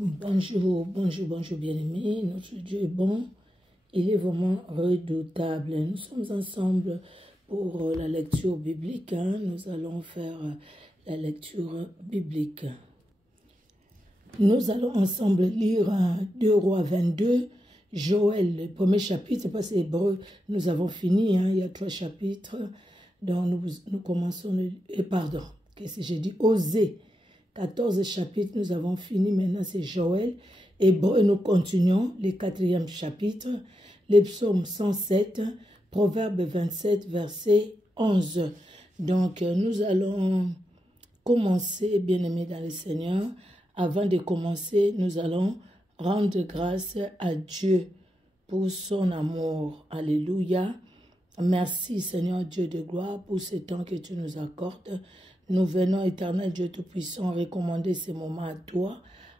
Bonjour, bonjour, bonjour bien-aimés. Notre Dieu est bon. Il est vraiment redoutable. Nous sommes ensemble pour la lecture biblique. Nous allons faire la lecture biblique. Nous allons ensemble lire 2 Rois 22, Joël, le premier chapitre. C'est pas c'est Hébreu. Nous avons fini. Il y a 3 chapitres. Donc nous commençons. Pardon. Qu'est-ce que j'ai dit? Osée. 14 chapitres, nous avons fini. Maintenant, c'est Joël. Hébreu, nous continuons le 4e chapitre. Les psaumes 107, Proverbe 27, verset 11. Donc, nous allons commencer, bien-aimés dans le Seigneur. Avant de commencer, nous allons rendre grâce à Dieu pour son amour. Alléluia. Merci, Seigneur Dieu de gloire, pour ce temps que tu nous accordes. Nous venons, éternel Dieu Tout-Puissant, recommander ces moments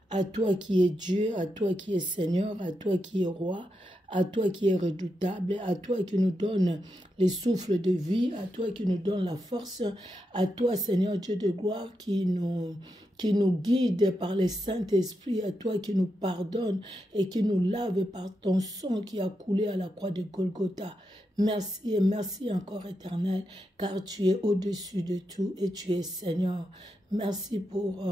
à toi qui es Dieu, à toi qui es Seigneur, à toi qui es Roi, à toi qui es redoutable, à toi qui nous donne les souffles de vie, à toi qui nous donne la force, à toi, Seigneur Dieu de gloire, qui nous guide par le Saint-Esprit, à toi qui nous pardonne et qui nous lave par ton sang qui a coulé à la croix de Golgotha. Merci et merci encore, Éternel, car tu es au-dessus de tout et tu es Seigneur. Merci pour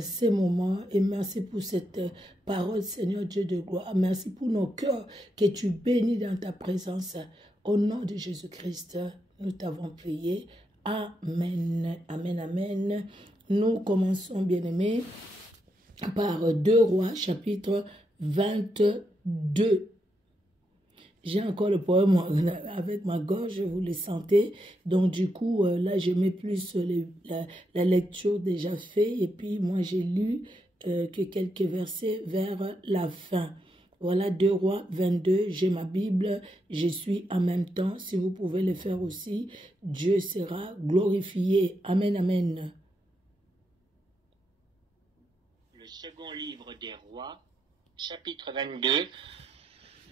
ces moments et merci pour cette parole, Seigneur Dieu de gloire. Merci pour nos cœurs que tu bénis dans ta présence. Au nom de Jésus-Christ, nous t'avons prié. Amen, amen, amen. Nous commençons, bien-aimés, par 2 Rois, chapitre 22. J'ai encore le poème avec ma gorge, vous le sentez. Donc, du coup, là, je mets plus la lecture déjà faite. Et puis, moi, j'ai lu que quelques versets vers la fin. Voilà, 2 Rois 22, j'ai ma Bible, je suis en même temps. Si vous pouvez le faire aussi, Dieu sera glorifié. Amen, amen. Le second livre des rois, chapitre 22.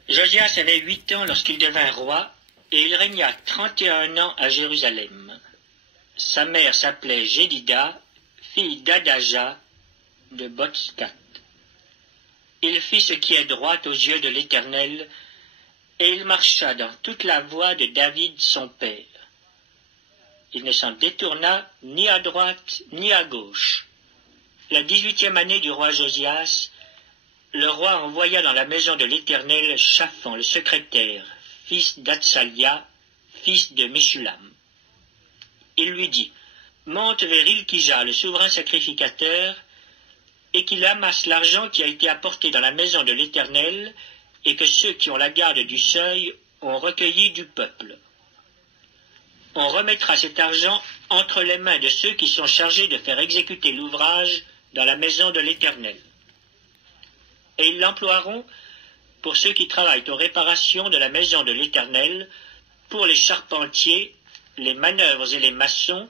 Josias avait 8 ans lorsqu'il devint roi, et il régna 31 ans à Jérusalem. Sa mère s'appelait Jédida, fille d'Adaja de Botskat. Il fit ce qui est droit aux yeux de l'Éternel, et il marcha dans toute la voie de David son père. Il ne s'en détourna ni à droite ni à gauche. La 18e année du roi Josias, le roi envoya dans la maison de l'Éternel Shaphan, le secrétaire, fils d'Atsalia, fils de Meshulam. Il lui dit, « Monte vers Ilkija, le souverain sacrificateur, et qu'il amasse l'argent qui a été apporté dans la maison de l'Éternel, et que ceux qui ont la garde du seuil ont recueilli du peuple. On remettra cet argent entre les mains de ceux qui sont chargés de faire exécuter l'ouvrage dans la maison de l'Éternel. Et ils l'emploieront pour ceux qui travaillent aux réparations de la maison de l'Éternel, pour les charpentiers, les manœuvres et les maçons,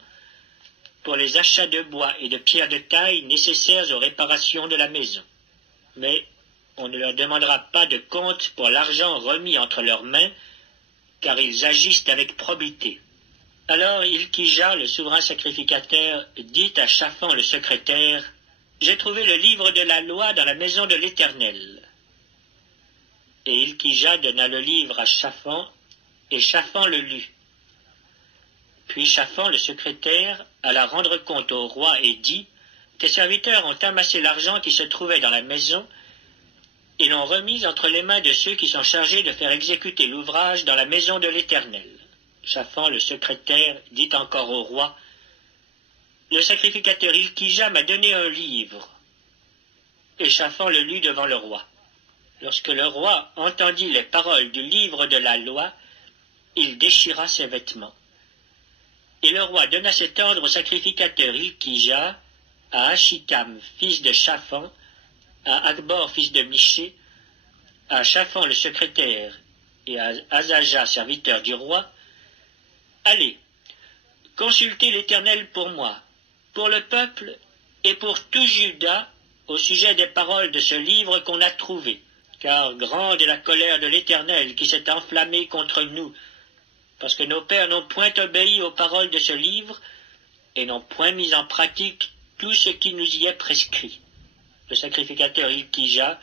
pour les achats de bois et de pierres de taille nécessaires aux réparations de la maison. Mais on ne leur demandera pas de compte pour l'argent remis entre leurs mains, car ils agissent avec probité. » Alors Ilkija, le souverain sacrificateur, dit à Shaphan le secrétaire, « J'ai trouvé le livre de la loi dans la maison de l'Éternel. » Et Ilkija donna le livre à Shaphan, et Shaphan le lut. Puis Shaphan, le secrétaire, alla rendre compte au roi et dit, « Tes serviteurs ont amassé l'argent qui se trouvait dans la maison, et l'ont remis entre les mains de ceux qui sont chargés de faire exécuter l'ouvrage dans la maison de l'Éternel. » Shaphan, le secrétaire, dit encore au roi, « Le sacrificateur Ilkija m'a donné un livre. » Et Shaphan le lut devant le roi. Lorsque le roi entendit les paroles du livre de la loi, il déchira ses vêtements. Et le roi donna cet ordre au sacrificateur Ilkija, à Achikam, fils de Shaphan, à Akbor, fils de Miché, à Shaphan le secrétaire, et à Azaja, serviteur du roi, « Allez, consultez l'Éternel pour moi, pour le peuple et pour tout Juda, au sujet des paroles de ce livre qu'on a trouvé, car grande est la colère de l'Éternel qui s'est enflammée contre nous, parce que nos pères n'ont point obéi aux paroles de ce livre et n'ont point mis en pratique tout ce qui nous y est prescrit. » le sacrificateur Ilkija,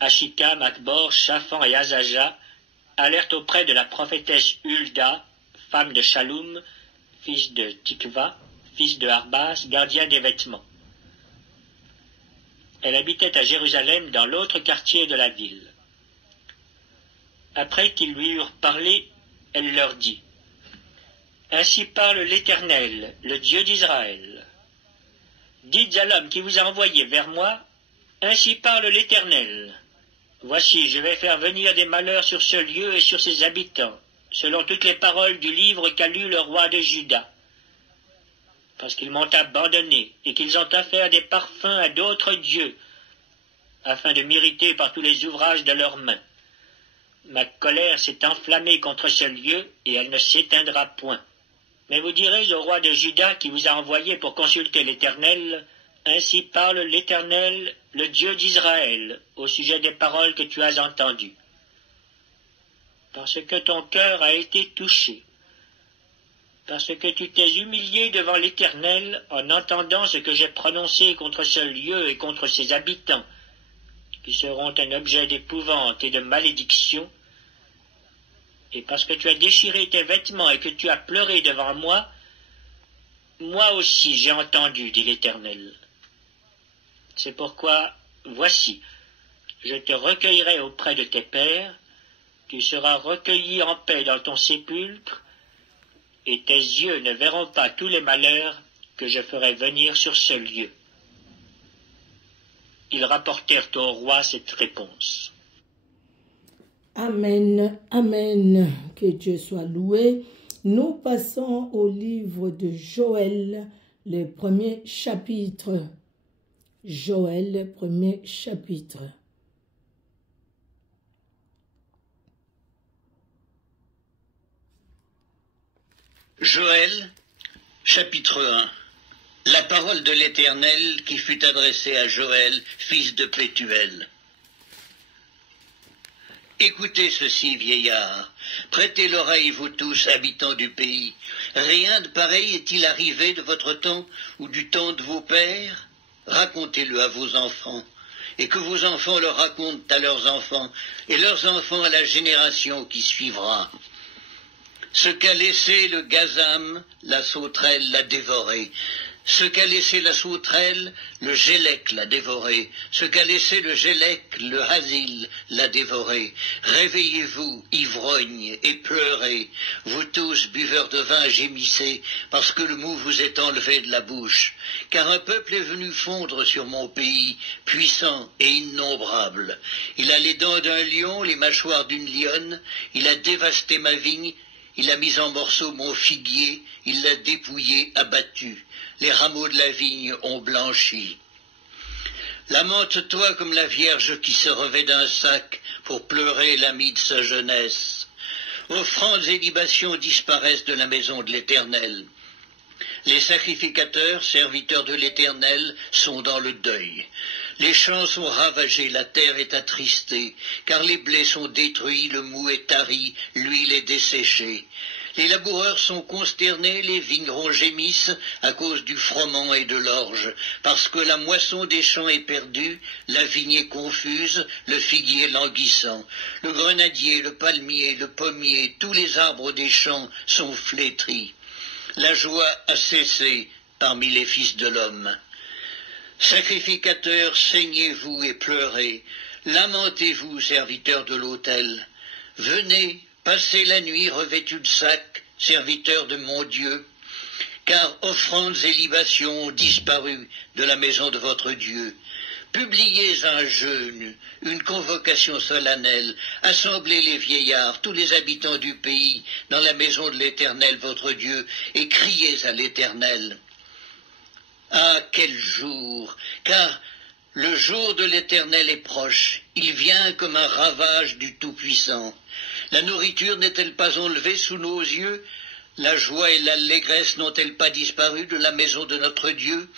Achikam, Akbor, Shaphan et Azaja allèrent auprès de la prophétesse Hulda, femme de Shaloum, fils de Tikva, fils de Harbas, gardien des vêtements. Elle habitait à Jérusalem dans l'autre quartier de la ville. Après qu'ils lui eurent parlé, elle leur dit: « Ainsi parle l'Éternel, le Dieu d'Israël. Dites à l'homme qui vous a envoyé vers moi, ainsi parle l'Éternel. Voici, je vais faire venir des malheurs sur ce lieu et sur ses habitants, selon toutes les paroles du livre qu'a lu le roi de Juda. Parce qu'ils m'ont abandonné et qu'ils ont offert des parfums à d'autres dieux, afin de m'irriter par tous les ouvrages de leurs mains. Ma colère s'est enflammée contre ce lieu et elle ne s'éteindra point. Mais vous direz au roi de Juda qui vous a envoyé pour consulter l'Éternel, ainsi parle l'Éternel, le Dieu d'Israël, au sujet des paroles que tu as entendues. Parce que ton cœur a été touché, parce que tu t'es humilié devant l'Éternel en entendant ce que j'ai prononcé contre ce lieu et contre ses habitants, qui seront un objet d'épouvante et de malédiction, et parce que tu as déchiré tes vêtements et que tu as pleuré devant moi, moi aussi j'ai entendu, dit l'Éternel. C'est pourquoi, voici, je te recueillerai auprès de tes pères, tu seras recueilli en paix dans ton sépulcre, et tes yeux ne verront pas tous les malheurs que je ferai venir sur ce lieu. » Ils rapportèrent au roi cette réponse. Amen, amen, que Dieu soit loué. Nous passons au livre de Joël, le premier chapitre. Joël, le premier chapitre. Joël, chapitre 1. La parole de l'Éternel qui fut adressée à Joël, fils de Pétuel. Écoutez ceci, vieillards, prêtez l'oreille, vous tous, habitants du pays. Rien de pareil est-il arrivé de votre temps ou du temps de vos pères? Racontez-le à vos enfants, et que vos enfants le racontent à leurs enfants, et leurs enfants à la génération qui suivra. Ce qu'a laissé le gazam, la sauterelle l'a dévoré. Ce qu'a laissé la sauterelle, le gélec l'a dévoré. Ce qu'a laissé le gélec, le hasil l'a dévoré. Réveillez-vous, ivrognes, et pleurez. Vous tous, buveurs de vin, gémissez, parce que le mou vous est enlevé de la bouche. Car un peuple est venu fondre sur mon pays, puissant et innombrable. Il a les dents d'un lion, les mâchoires d'une lionne. Il a dévasté ma vigne. Il a mis en morceaux mon figuier, il l'a dépouillé, abattu. Les rameaux de la vigne ont blanchi. Lamente-toi comme la vierge qui se revêt d'un sac pour pleurer l'ami de sa jeunesse. Offrandes et libations disparaissent de la maison de l'Éternel. Les sacrificateurs, serviteurs de l'Éternel, sont dans le deuil. Les champs sont ravagés, la terre est attristée, car les blés sont détruits, le mou est tari, l'huile est desséchée. Les laboureurs sont consternés, les vignerons gémissent à cause du froment et de l'orge, parce que la moisson des champs est perdue, la vigne est confuse, le figuier languissant. Le grenadier, le palmier, le pommier, tous les arbres des champs sont flétris. La joie a cessé parmi les fils de l'homme. Sacrificateurs, saignez-vous et pleurez. Lamentez-vous, serviteurs de l'autel. Venez, passez la nuit revêtus de sacs, serviteurs de mon Dieu, car offrandes et libations ont disparu de la maison de votre Dieu. Publiez un jeûne, une convocation solennelle, assemblez les vieillards, tous les habitants du pays, dans la maison de l'Éternel votre Dieu, et criez à l'Éternel. Ah, quel jour! Car le jour de l'Éternel est proche, il vient comme un ravage du Tout-Puissant. La nourriture n'est-elle pas enlevée sous nos yeux? La joie et l'allégresse n'ont-elles pas disparu de la maison de notre Dieu?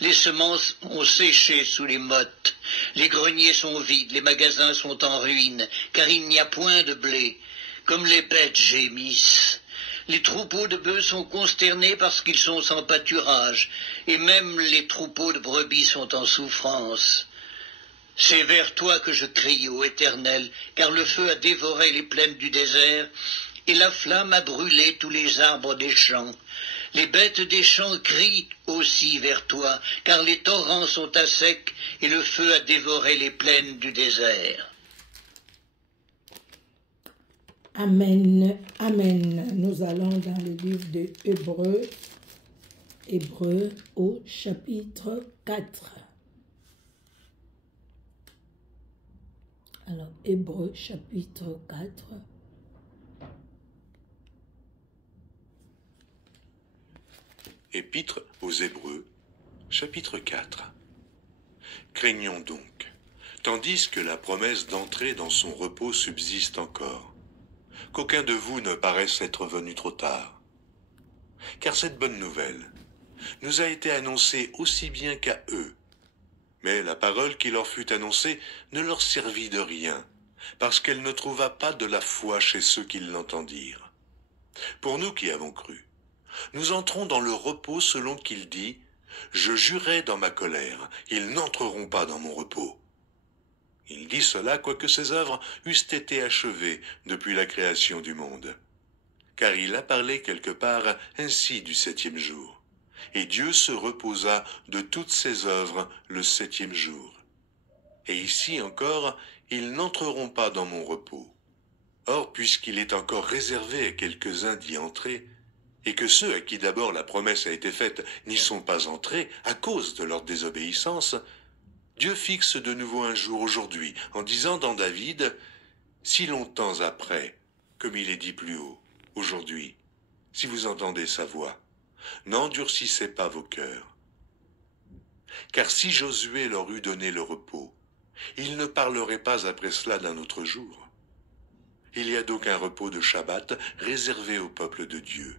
Les semences ont séché sous les mottes, les greniers sont vides, les magasins sont en ruine, car il n'y a point de blé, comme les bêtes gémissent. Les troupeaux de bœufs sont consternés parce qu'ils sont sans pâturage, et même les troupeaux de brebis sont en souffrance. C'est vers toi que je crie, ô Éternel, car le feu a dévoré les plaines du désert, et la flamme a brûlé tous les arbres des champs. Les bêtes des champs crient aussi vers toi, car les torrents sont à sec, et le feu a dévoré les plaines du désert. Amen, amen. Nous allons dans le livre de Hébreux au chapitre 4. Alors, Hébreux chapitre 4. Épître aux Hébreux, chapitre 4. Craignons donc, tandis que la promesse d'entrer dans son repos subsiste encore, qu'aucun de vous ne paraisse être venu trop tard. Car cette bonne nouvelle nous a été annoncée aussi bien qu'à eux, mais la parole qui leur fut annoncée ne leur servit de rien, parce qu'elle ne trouva pas de la foi chez ceux qui l'entendirent. Pour nous qui avons cru, nous entrons dans le repos selon qu'il dit « Je jurai dans ma colère, ils n'entreront pas dans mon repos ». Il dit cela quoique ses œuvres eussent été achevées depuis la création du monde. Car il a parlé quelque part ainsi du septième jour. Et Dieu se reposa de toutes ses œuvres le septième jour. Et ici encore, ils n'entreront pas dans mon repos. Or, puisqu'il est encore réservé à quelques-uns d'y entrer, et que ceux à qui d'abord la promesse a été faite n'y sont pas entrés à cause de leur désobéissance, Dieu fixe de nouveau un jour aujourd'hui, en disant dans David, « Si longtemps après, comme il est dit plus haut, aujourd'hui, si vous entendez sa voix, n'endurcissez pas vos cœurs. Car si Josué leur eût donné le repos, il ne parlerait pas après cela d'un autre jour. Il y a donc un repos de Shabbat réservé au peuple de Dieu.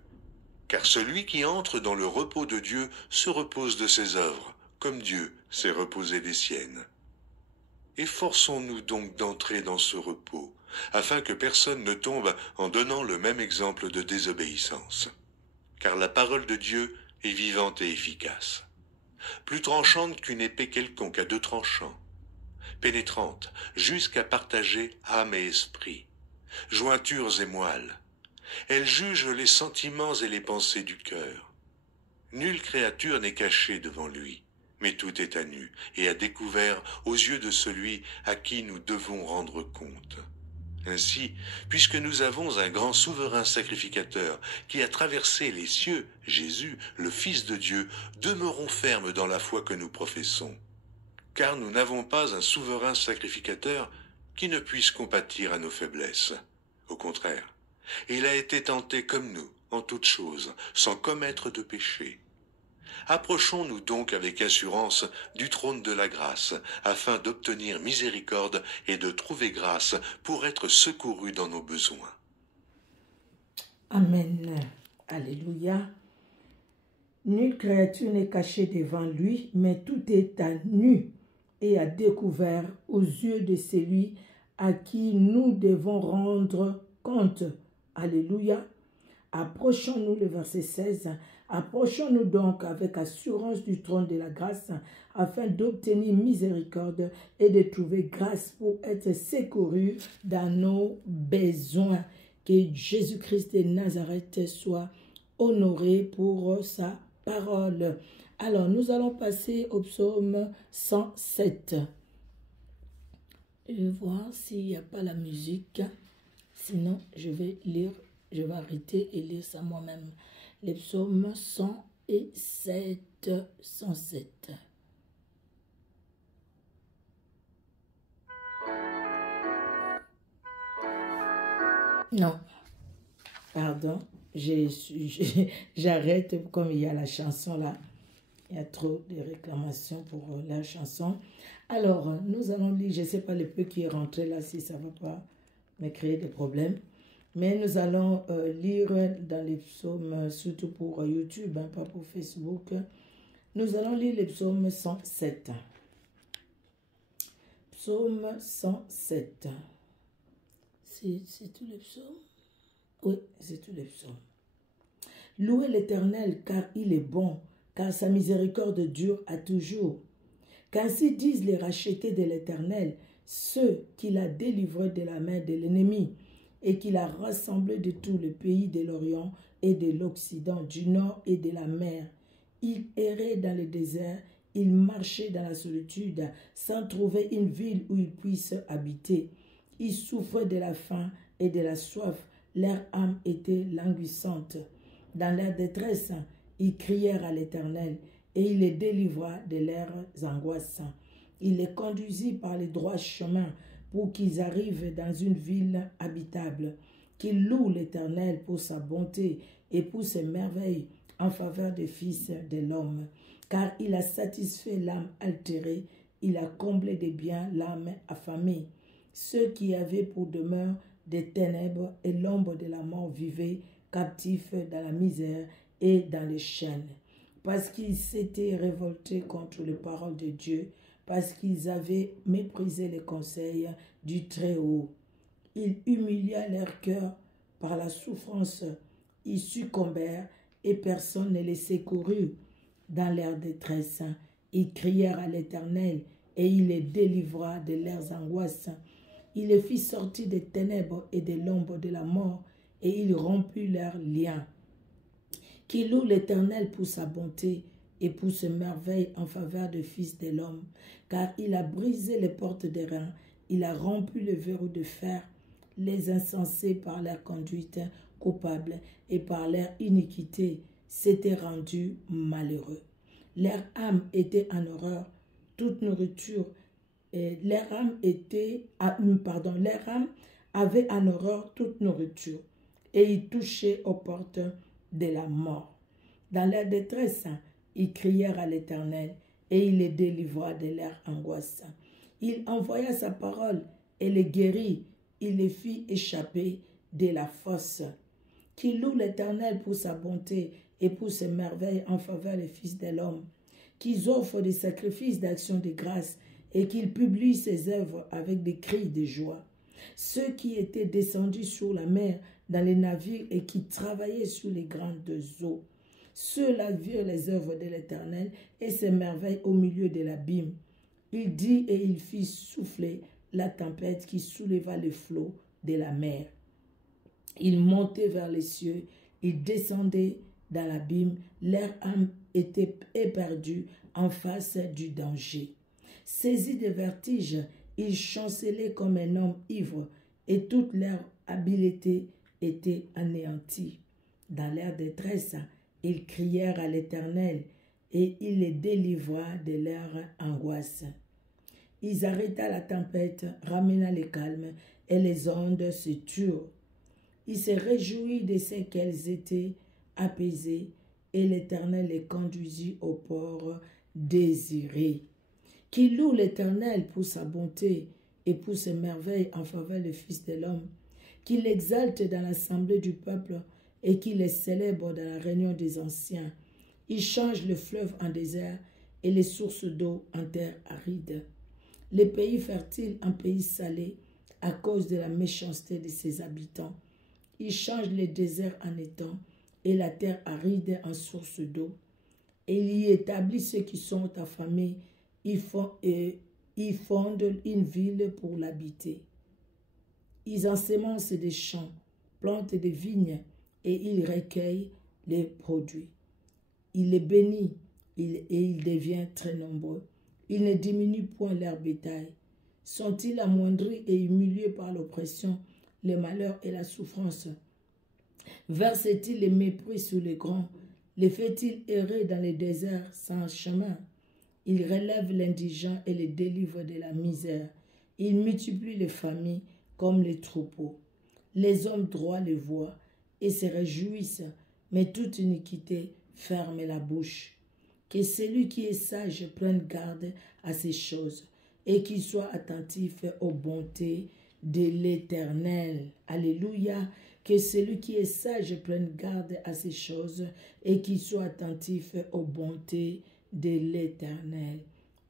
Car celui qui entre dans le repos de Dieu se repose de ses œuvres, comme Dieu s'est reposé des siennes. Efforçons-nous donc d'entrer dans ce repos, afin que personne ne tombe en donnant le même exemple de désobéissance. Car la parole de Dieu est vivante et efficace, plus tranchante qu'une épée quelconque à deux tranchants, pénétrante jusqu'à partager âme et esprit, jointures et moelles. Elle juge les sentiments et les pensées du cœur. Nulle créature n'est cachée devant lui, mais tout est à nu et à découvert aux yeux de celui à qui nous devons rendre compte. Ainsi, puisque nous avons un grand souverain sacrificateur qui a traversé les cieux, Jésus, le Fils de Dieu, demeurons fermes dans la foi que nous professons. Car nous n'avons pas un souverain sacrificateur qui ne puisse compatir à nos faiblesses. Au contraire, il a été tenté comme nous, en toutes choses, sans commettre de péché. Approchons-nous donc avec assurance du trône de la grâce, afin d'obtenir miséricorde et de trouver grâce pour être secourus dans nos besoins. Amen. Alléluia. Nulle créature n'est cachée devant lui, mais tout est à nu et à découvert aux yeux de celui à qui nous devons rendre compte. Alléluia. Approchons-nous, le verset 16, approchons-nous donc avec assurance du trône de la grâce, afin d'obtenir miséricorde et de trouver grâce pour être secourus dans nos besoins. Que Jésus-Christ de Nazareth soit honoré pour sa parole. Alors, nous allons passer au psaume 107. Je vais voir s'il n'y a pas la musique. Sinon, je vais lire, je vais arrêter et lire ça moi-même. Les psaumes 107. 107. Non, pardon, j'arrête comme il y a la chanson là. Il y a trop de réclamations pour la chanson. Alors, nous allons lire, je ne sais pas le peu qui est rentré là, si ça ne va pas me créer des problèmes. Mais nous allons lire dans les psaumes, surtout pour YouTube, hein, pas pour Facebook. Nous allons lire les psaumes 107. Psaume 107. C'est tous les psaumes? Oui, c'est tous les psaumes. Louez l'Éternel, car il est bon, car sa miséricorde dure à toujours. Qu'ainsi disent les rachetés de l'Éternel, ceux qu'il a délivrés de la main de l'ennemi, et qu'il a rassemblés de tous les pays de l'Orient et de l'Occident, du Nord et de la mer. Il errait dans le désert, il marchait dans la solitude, sans trouver une ville où il puisse habiter. Ils souffraient de la faim et de la soif, leur âme était languissante. Dans leur détresse, ils crièrent à l'Éternel, et il les délivra de leurs angoisses. Il les conduisit par les droits chemins pour qu'ils arrivent dans une ville habitable. Qu'ils louent l'Éternel pour sa bonté et pour ses merveilles en faveur des fils de l'homme. Car il a satisfait l'âme altérée, il a comblé de biens l'âme affamée. Ceux qui avaient pour demeure des ténèbres et l'ombre de la mort vivaient captifs dans la misère et dans les chaînes. Parce qu'ils s'étaient révoltés contre les paroles de Dieu, parce qu'ils avaient méprisé les conseils du Très-Haut. Il humilia leur cœur par la souffrance. Ils succombèrent et personne ne les secourut. Dans leur détresse, ils crièrent à l'Éternel et il les délivra de leurs angoisses. Il les fit sortir des ténèbres et de l'ombre de la mort et il rompit leurs liens. Qui loue l'Éternel pour sa bonté et pour ses merveilles en faveur des fils de l'homme, car il a brisé les portes des reins, il a rompu le verrou de fer, les insensés par leur conduite coupable et par leur iniquité s'étaient rendus malheureux. Leur âme était en horreur, toute nourriture, leur âme avait en horreur toute nourriture, et ils touchaient aux portes de la mort. Dans leur détresse, ils crièrent à l'Éternel, et il les délivra de leur angoisse. Il envoya sa parole et les guérit, il les fit échapper de la fosse. Qui loue l'Éternel pour sa bonté et pour ses merveilles en faveur des fils de l'homme, qu'ils offrent des sacrifices d'action de grâce et qu'ils publient ses œuvres avec des cris de joie. Ceux qui étaient descendus sur la mer dans les navires et qui travaillaient sur les grandes eaux. Ceux-là virent les œuvres de l'Éternel et ses merveilles au milieu de l'abîme. Il dit et il fit souffler la tempête qui souleva les flots de la mer. Il montait vers les cieux, il descendait dans l'abîme, leur âme était éperdue en face du danger. Saisis de vertige, ils chancelaient comme un homme ivre et toute leur habileté était anéantie. Dans leur détresse, ils crièrent à l'Éternel et il les délivra de leur angoisse. Ils arrêta la tempête, ramena le calme et les ondes se turent. Il se réjouit de ce qu'elles étaient apaisées et l'Éternel les conduisit au port désiré. Qui loue l'Éternel pour sa bonté et pour ses merveilles en faveur des fils de l'homme, qui l'exalte dans l'assemblée du peuple et qui les célèbre dans la réunion des anciens. Il change le fleuve en désert et les sources d'eau en terre aride. Les pays fertiles en pays salé à cause de la méchanceté de ses habitants. Il change les déserts en étangs et la terre aride en source d'eau. Et il y établit ceux qui sont affamés. Ils fondent une ville pour l'habiter. Ils ensemencent des champs, plantent des vignes et ils recueillent les produits. Il les bénit et ils deviennent très nombreux. Il ne diminue point leur bétail. Sont-ils amoindris et humiliés par l'oppression, le malheur et la souffrance? Verse-t-il les mépris sur les grands? Les fait-il errer dans les déserts sans chemin? Il relève l'indigent et les délivre de la misère. Il multiplie les familles comme les troupeaux. Les hommes droits les voient et se réjouissent, mais toute iniquité ferme la bouche. Que celui qui est sage prenne garde à ces choses et qu'il soit attentif aux bontés de l'Éternel. Alléluia. Que celui qui est sage prenne garde à ces choses et qu'il soit attentif aux bontés de l'Éternel.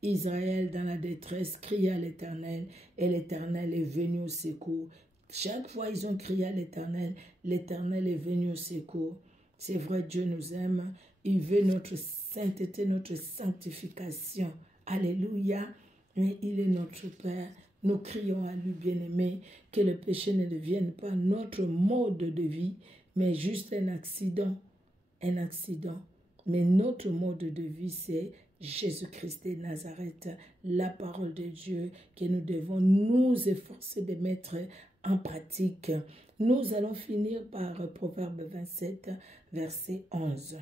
Israël, dans la détresse, crie à l'Éternel et l'Éternel est venu au secours. Chaque fois ils ont crié à l'Éternel est venu au secours. C'est vrai, Dieu nous aime. Il veut notre sainteté, notre sanctification. Alléluia. Mais il est notre Père. Nous crions à lui, bien-aimé, que le péché ne devienne pas notre mode de vie, mais juste un accident. Un accident. Mais notre mode de vie, c'est Jésus-Christ de Nazareth, la parole de Dieu que nous devons nous efforcer de mettre en pratique. Nous allons finir par Proverbe 27, verset 11.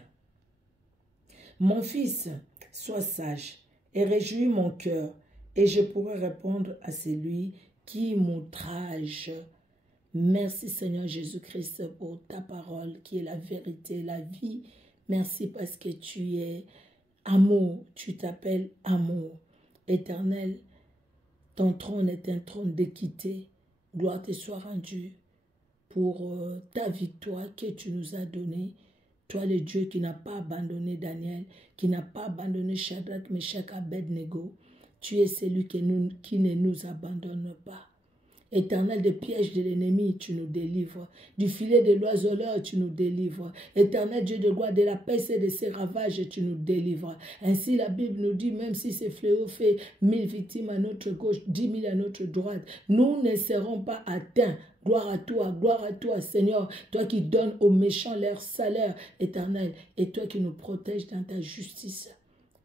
Mon fils, sois sage et réjouis mon cœur, et je pourrai répondre à celui qui m'outrage. Merci Seigneur Jésus-Christ pour ta parole qui est la vérité, la vie. Merci parce que tu es amour, tu t'appelles amour. Éternel, ton trône est un trône d'équité. Gloire te soit rendue pour ta victoire que tu nous as donnée. Toi le Dieu qui n'a pas abandonné Daniel, qui n'a pas abandonné Shadrach, Meshach, Abednego. Tu es celui qui ne nous abandonne pas. Éternel, des pièges de l'ennemi, tu nous délivres. Du filet de l'oiseleur, tu nous délivres. Éternel Dieu de gloire, de la peste et de ses ravages, tu nous délivres. Ainsi, la Bible nous dit, même si ce fléau fait 1000 victimes à notre gauche, 10 000 à notre droite, nous ne serons pas atteints. Gloire à toi, Seigneur, toi qui donnes aux méchants leur salaire, éternel, et toi qui nous protèges dans ta justice.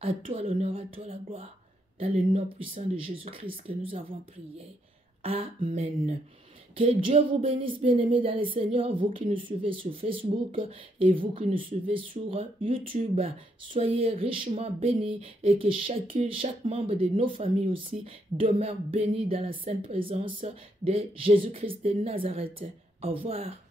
À toi l'honneur, à toi la gloire. Dans le nom puissant de Jésus-Christ que nous avons prié. Amen. Que Dieu vous bénisse, bien-aimés dans le Seigneur, vous qui nous suivez sur Facebook et vous qui nous suivez sur YouTube. Soyez richement bénis et que chaque membre de nos familles aussi demeure béni dans la sainte présence de Jésus-Christ de Nazareth. Au revoir.